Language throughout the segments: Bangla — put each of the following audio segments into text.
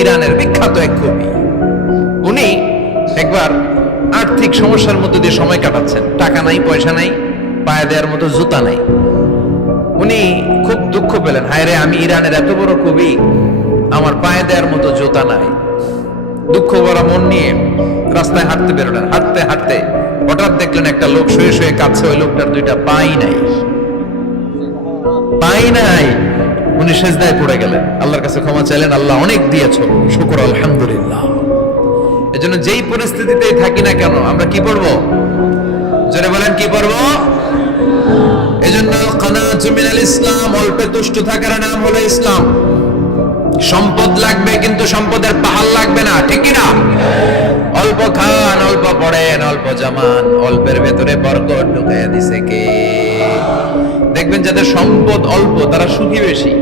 ইরানের বিখ্যাত এক কবি। উনি একবার আর্থিক সমস্যার মধ্যে দিয়ে সময় কাটাচ্ছেন, টাকা নাই, পয়সা নাই, পায়ে দেওয়ার মতো জুতা নাই। উনি খুব দুঃখ পেলেন, হায় রে, আমি ইরানের এত বড় কবি, আমার পায়ে দেওয়ার মতো জুতা নাই। দুঃখ ভরা মন নিয়ে রাস্তায় হাঁটতে বেরোলেন। হাঁটতে হাঁটতে হঠাৎ দেখলেন একটা লোক শুয়ে শুয়ে কাঁদছে, ওই লোকটার দুইটা পাই নাই, পাই নাই। উনি সেজদায় পড়ে গেলেন, আল্লাহর কাছে ক্ষমা চাইলেন, আল্লাহ অনেক দিয়েছো, শুকর আলহামদুলিল্লাহ। এজন্য যেই পরিস্থিতিতেই থাকি না কেন আমরা কি পড়বো? জোরে বলেন, কি পড়বো? এজন্য কানাতু মিনাল ইসলাম, অল্পে তুষ্ট থাকার নাম হলো ইসলাম। সম্পদ লাগবে কিন্তু সম্পদের পাহাড় লাগবে না, ঠিক কি না? অল্প খান, অল্প পড়েন, অল্প জামান, অল্পের ভেতরে বরকত ঢুকাইয়া দিছে কে? দেখবেন যাদের সম্পদ অল্প তারা সুখী বেশি।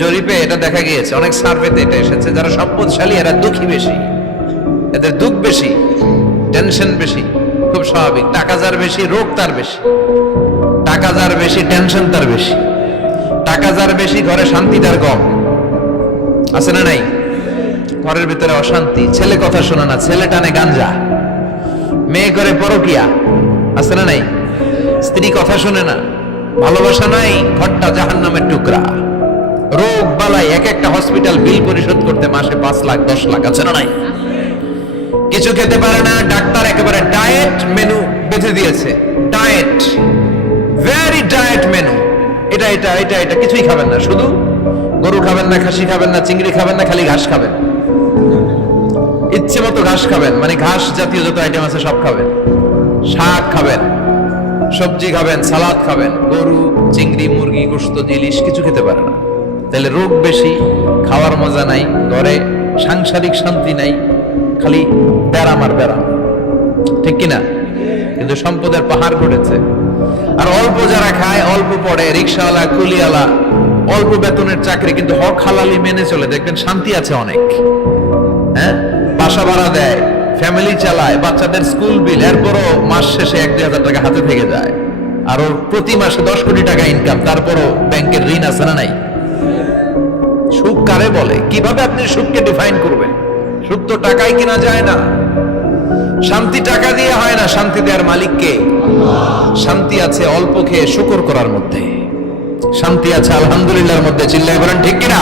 জরিপে এটা দেখা গিয়েছে, অনেক সার্ভেতে এটা এসেছে, যারা সম্পদশালী এরা দুঃখী বেশি, এদের দুঃখ বেশি, টেনশন বেশি। খুব স্বাভাবিক, টাকা যার বেশি রোগ তার বেশি, টাকা যার বেশি টেনশন তার বেশি, টাকা যার বেশি ঘরে শান্তি তার কম। আছে না নাই? ঘরের ভিতরে অশান্তি, ছেলে কথা শোনে না, ছেলে টানে গাঞ্জা, মেয়ে করে পরকিয়া। আছে না নাই? স্ত্রী কথা শোনে না, ভালোবাসা নাই, ঘরটা জাহান্নামের টুকরা। রোগ বালাই, এক একটা হসপিটাল বিল পরিশোধ করতে মাসে 5 লাখ 10 লাখ। আছে না নাই? কিছু খেতে পারে না, ডাক্তার একেবারে ডায়েট মেনু বেঁধে দিয়েছে। ডায়েট, ভেরি ডায়েট মেনু, এটা এটা এটা এটা কিছুই খাবেন না, শুধু গরু খাবেন না, খাসি খাবেন না, চিংড়ি খাবেন না, খালি ঘাস খাবেন। ইচ্ছে মতো ঘাস খাবেন, মানে ঘাস জাতীয় যত আইটেম আছে সব খাবেন। শাক খাবেন, সবজি খাবেন, সালাদ খাবেন। গরু, চিংড়ি, মুরগি, গোশত, ইলিশ কিছু খেতে পারে না। তাহলে রোগ বেশি, খাওয়ার মজা নাই, ঘরে সাংসারিক শান্তি নাই, খালি ব্যারাম আর ব্যারাম, ঠিক কিনা? কিন্তু সম্পদের পাহাড় ঘটেছে। আর অল্প যারা খায়, অল্প পড়ে, রিক্সাওয়ালা, কুলিওয়ালা, অল্প বেতনের চাকরি, কিন্তু হক হালালি মেনে চলে, দেখবেন শান্তি আছে অনেক। হ্যাঁ, বাসা ভাড়া দেয়, ফ্যামিলি চালায়, বাচ্চাদের স্কুল বিল, এরপরও মাস শেষে 1-2 হাজার টাকা হাতে থেকে যায়। আর ওর প্রতি মাসে 10 কোটি টাকা ইনকাম, তারপরও ব্যাংকের ঋণ আছে না নাই? সুখ কারে বলে? কিভাবে আপনি সুখকে ডিফাইন করবেন? সুখ তো টাকায় কিনা যায় না, শান্তি টাকা দিয়ে হয় না, শান্তি দেওয়ার মালিক কে? শান্তি আছে অল্প খেয়ে শুকর করার মধ্যে, শান্তি আছে আলহামদুলিল্লাহর মধ্যে। চিল্লায় বলেন ঠিক কিনা?